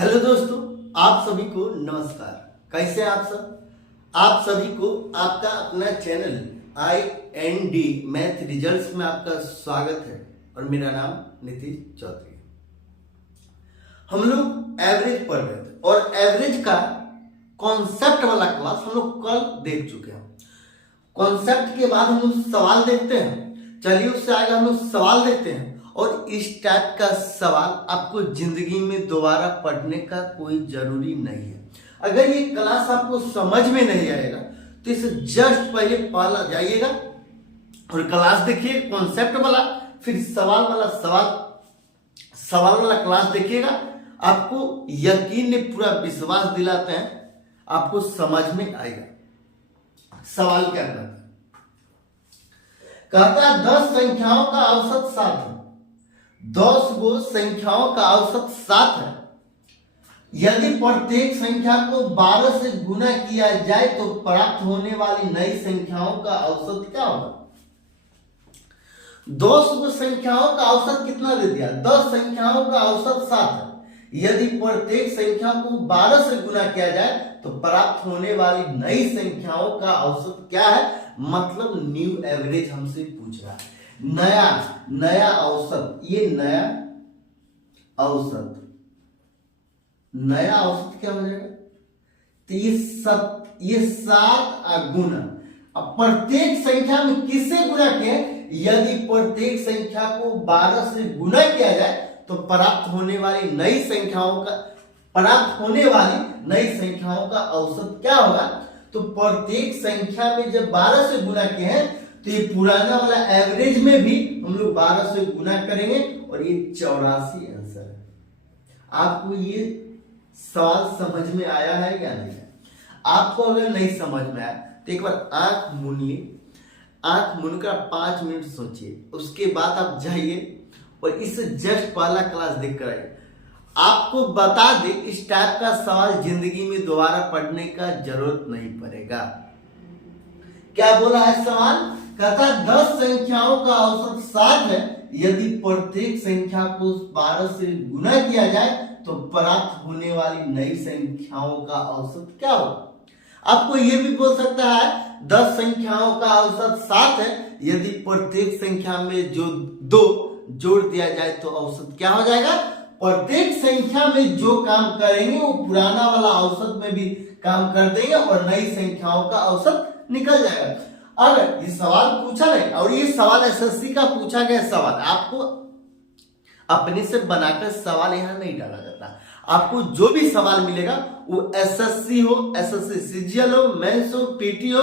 Hello दोस्तों, आप सभी को नमस्कार। कैसे हैं आप सब? आप सभी को आपका अपना चैनल IND मैथ रिजल्ट्स में आपका स्वागत है और मेरा नाम नीतीश चौधरी है। हम लोग एवरेज पढ़ रहे थे और एवरेज का कॉन्सेप्ट वाला क्लास हम लोग कल देख चुके हैं। कॉन्सेप्ट के बाद हम लोग सवाल देखते हैं। चलिए उससे आगे हम लोग सवाल देखते हैं और इस टाइप का सवाल आपको जिंदगी में दोबारा पढ़ने का कोई जरूरी नहीं है। अगर ये क्लास आपको समझ में नहीं आएगा तो इसे जस्ट पहले पढ़ जाइएगा और क्लास देखिए कॉन्सेप्ट वाला, फिर सवाल वाला क्लास देखिएगा। आपको यकीन ने पूरा विश्वास दिलाते हैं आपको समझ में आएगा। सवाल क्या कहता है 10 संख्याओं का औसत 7 है। 10 गो संख्याओं का औसत 7 है। यदि प्रत्येक संख्या को 12 से गुना किया जाए तो प्राप्त होने वाली नई संख्याओं का औसत क्या होगा? 10 गो संख्याओं का औसत कितना दे दिया? 10 संख्याओं का औसत 7 है। यदि प्रत्येक संख्या को 12 से गुना किया जाए तो प्राप्त होने वाली नई संख्याओं का औसत क्या है? मतलब न्यू एवरेज हमसे पूछ रहा है। नया औसत, ये नया औसत क्या हो जाएगा? तो ये 7 गुना। अब प्रत्येक संख्या में किससे गुना किए? यदि प्रत्येक संख्या को 12 से गुना किया जाए तो प्राप्त होने वाली नई संख्याओं का औसत क्या होगा? तो प्रत्येक संख्या में जब 12 से गुना किए हैं तो ये पुराना वाला एवरेज में भी हम लोग 12 से गुना करेंगे और ये 84 आंसर है। आपको ये सवाल समझ में आया है या नहीं? आपको अगर नहीं समझ में आया तो एक बार आंख मूनिए, आंख मूंदकर 5 मिनट सोचिए, उसके बाद आप जाइए और इस जस्ट पहला क्लास देख कर आइए। आपको बता दे इस टाइप का सवाल जिंदगी में दोबारा पढ़ने का जरूरत नहीं पड़ेगा। क्या बोला है सवाल? कहता 10 संख्याओं का औसत 7 है। यदि प्रत्येक संख्या को 12 से गुना किया जाए तो प्राप्त होने वाली नई संख्याओं का औसत क्या होगा? आपको यह भी बोल सकता है 10 संख्याओं का औसत 7 है। यदि प्रत्येक संख्या में जो 2 जोड़ दिया जाए तो औसत क्या हो जाएगा? प्रत्येक संख्या में जो काम करेंगे वो पुराना वाला औसत में भी काम कर देंगे और नई संख्याओं का औसत निकल जाएगा। अगर ये सवाल पूछा नहीं और ये सवाल एसएससी का पूछा गया सवाल, आपको अपने से बनाकर सवाल यहाँ नहीं डाला जाता। आपको जो भी सवाल मिलेगा वो एसएससी हो, एसएससी सीजीएल हो, मेंस हो, पीटी हो,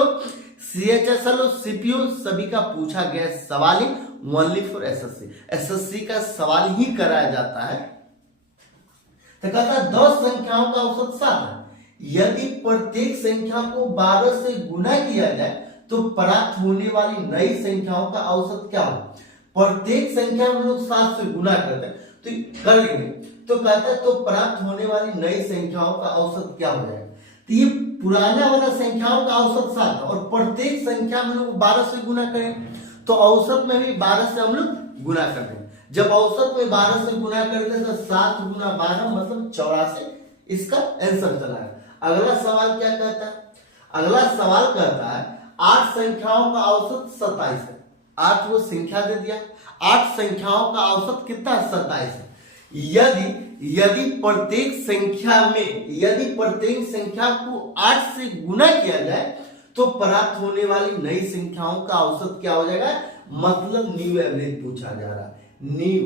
सीएचएसएल हो, सीपी हो, सभी का पूछा गया सवाल ही ओनली फॉर एसएससी का सवाल ही कराया जाता है। तो कहता 10 संख्याओं का औसत 7 है। यदि प्रत्येक संख्या को 12 से गुना किया जाए तो प्राप्त होने वाली नई संख्याओं का औसत क्या होगा? प्रत्येक संख्या में लोग 7 से गुना करते हैं तो कर लेंगे, तो कहता है तो प्राप्त होने वाली नई संख्याओं का औसत क्या हो जाएगा? तो ये पुराना वाला संख्याओं का औसत 7 है और प्रत्येक संख्या में लोग 12 से गुना करें तो औसत में भी 12 से हम लोग गुना कर दें। जब औसत में 12 से गुना करते तो 7 गुना 12 मतलब 84, इसका आंसर चला है। अगला सवाल क्या कहता है? अगला सवाल कहता है 8 संख्याओं का औसत 27 है। 8 वो संख्या दे दिया, 8 संख्याओं का औसत कितना? 27 है। यदि प्रत्येक संख्या को 8 से गुना किया जाए तो प्राप्त होने वाली नई संख्याओं का औसत क्या हो जाएगा? मतलब न्यू एवरेज पूछा जा रहा है। न्यू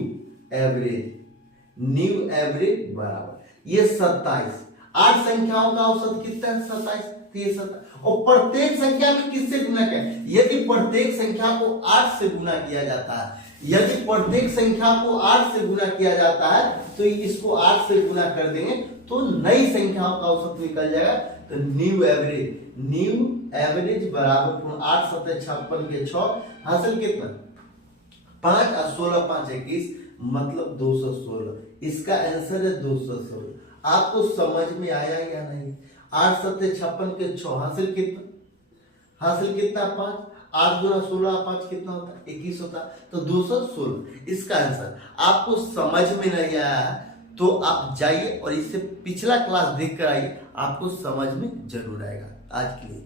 एवरेज बराबर ये 27। 8 संख्याओं का औसत कितना है? 27। और प्रत्येक संख्या में किससे गुना किया? यदि प्रत्येक संख्या को 8 से गुना किया जाता है, यदि प्रत्येक संख्या को 8 से गुना किया जाता है तो इसको 8 से गुना कर देंगे तो नई संख्याओं का औसत निकल जाएगा। तो न्यू एवरेज बराबर 8 7 56 के 6 हासिल कितना? 5 और 16 5 21 मतलब 216। इसका आंसर है 216। आपको समझ में आया या नहीं? 8 7 56 के 6 हासिल कितना? 5। 8 गुना 16 5 कितना होता है? 21 होता है। तो 216 इसका आंसर। आपको समझ में नहीं आया तो आप जाइए और इससे पिछला क्लास देख कर आइए, आपको समझ में जरूर आएगा। आज के लिए